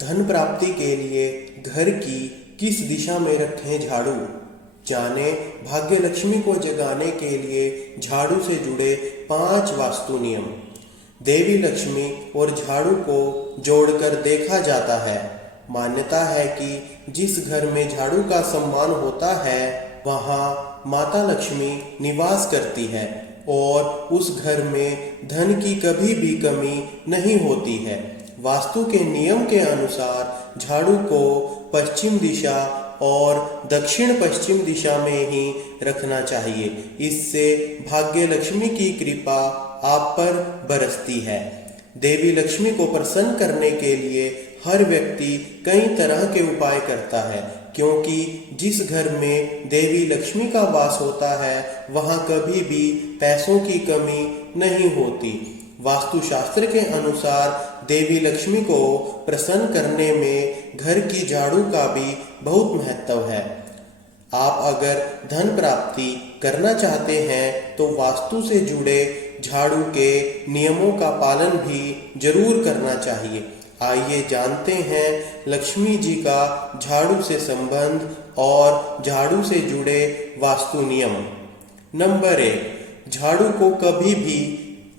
धन प्राप्ति के लिए घर की किस दिशा में रखें झाड़ू। जाने भाग्य लक्ष्मी को जगाने के लिए झाड़ू से जुड़े 5 वास्तु नियम। देवी लक्ष्मी और झाड़ू को जोड़कर देखा जाता है। मान्यता है कि जिस घर में झाड़ू का सम्मान होता है वहाँ माता लक्ष्मी निवास करती है और उस घर में धन की कभी भी कमी नहीं होती है। वास्तु के नियम के अनुसार झाड़ू को पश्चिम दिशा और दक्षिण पश्चिम दिशा में ही रखना चाहिए। इससे भाग्य लक्ष्मी की कृपा आप पर बरसती है। देवी लक्ष्मी को प्रसन्न करने के लिए हर व्यक्ति कई तरह के उपाय करता है, क्योंकि जिस घर में देवी लक्ष्मी का वास होता है वहाँ कभी भी पैसों की कमी नहीं होती। वास्तुशास्त्र के अनुसार देवी लक्ष्मी को प्रसन्न करने में घर की झाड़ू का भी बहुत महत्व है। आप अगर धन प्राप्ति करना चाहते हैं तो वास्तु से जुड़े झाड़ू के नियमों का पालन भी जरूर करना चाहिए। आइए जानते हैं लक्ष्मी जी का झाड़ू से संबंध और झाड़ू से जुड़े वास्तु नियम। नंबर 1, झाड़ू को कभी भी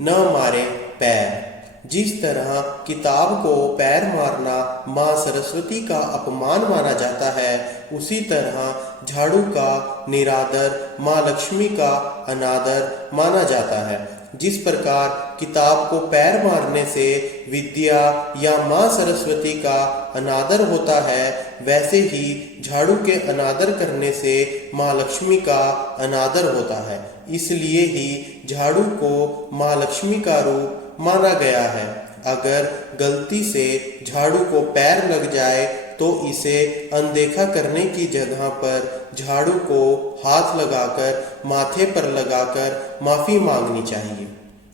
न मारे पैर। जिस तरह किताब को पैर मारना माँ सरस्वती का अपमान माना जाता है, उसी तरह झाड़ू का निरादर माँ लक्ष्मी का अनादर माना जाता है। जिस प्रकार किताब को पैर मारने से विद्या या माँ सरस्वती का अनादर होता है, वैसे ही झाड़ू के अनादर करने से माँ लक्ष्मी का अनादर होता है। इसलिए ही झाड़ू को माँ लक्ष्मी का रूप माना गया है। अगर गलती से झाड़ू को पैर लग जाए तो इसे अनदेखा करने की जगह पर झाड़ू को हाथ लगाकर माथे पर लगाकर माफी मांगनी चाहिए।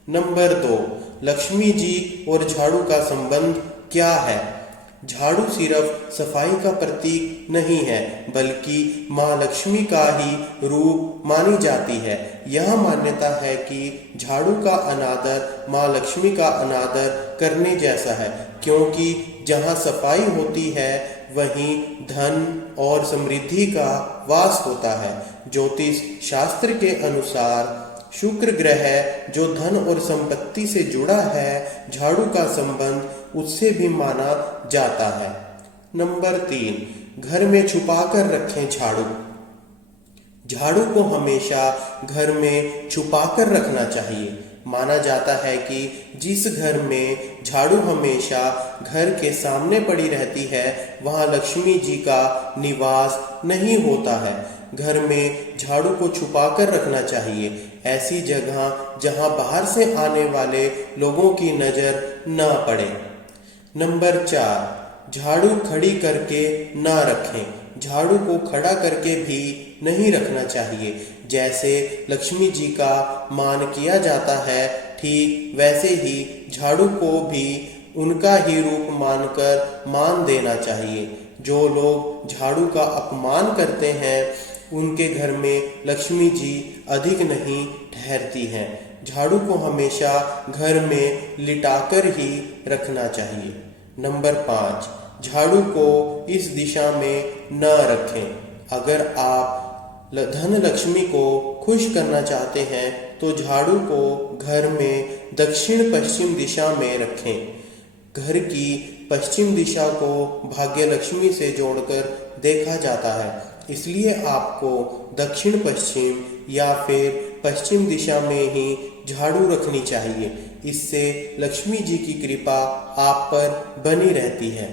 नंबर 2, लक्ष्मी जी और झाड़ू का संबंध क्या है। झाड़ू सिर्फ सफाई का प्रतीक नहीं है, बल्कि माँ लक्ष्मी का ही रूप मानी जाती है। यह मान्यता है कि झाड़ू का अनादर माँ लक्ष्मी का अनादर करने जैसा है, क्योंकि जहाँ सफाई होती है वहीं धन और समृद्धि का वास होता है। ज्योतिष शास्त्र के अनुसार शुक्र ग्रह जो धन और संपत्ति से जुड़ा है, झाड़ू का संबंध उससे भी माना जाता है। नंबर 3, घर में छुपा कर रखें झाड़ू। झाड़ू को हमेशा घर में छुपा कर रखना चाहिए। माना जाता है कि जिस घर में झाड़ू हमेशा घर के सामने पड़ी रहती है वहाँ लक्ष्मी जी का निवास नहीं होता है। घर में झाड़ू को छुपा कर रखना चाहिए, ऐसी जगह जहाँ बाहर से आने वाले लोगों की नज़र न पड़े। नंबर 4, झाड़ू खड़ी करके ना रखें। झाड़ू को खड़ा करके भी नहीं रखना चाहिए। जैसे लक्ष्मी जी का मान किया जाता है, ठीक वैसे ही झाड़ू को भी उनका ही रूप मानकर मान देना चाहिए। जो लोग झाड़ू का अपमान करते हैं उनके घर में लक्ष्मी जी अधिक नहीं ठहरती हैं। झाड़ू को हमेशा घर में लिटाकर ही रखना चाहिए। नंबर 5, झाड़ू को इस दिशा में न रखें। अगर आप धन लक्ष्मी को खुश करना चाहते हैं तो झाड़ू को घर में दक्षिण पश्चिम दिशा में रखें। घर की पश्चिम दिशा को भाग्य लक्ष्मी से जोड़कर देखा जाता है, इसलिए आपको दक्षिण पश्चिम या फिर पश्चिम दिशा में ही झाड़ू रखनी चाहिए। इससे लक्ष्मी जी की कृपा आप पर बनी रहती है।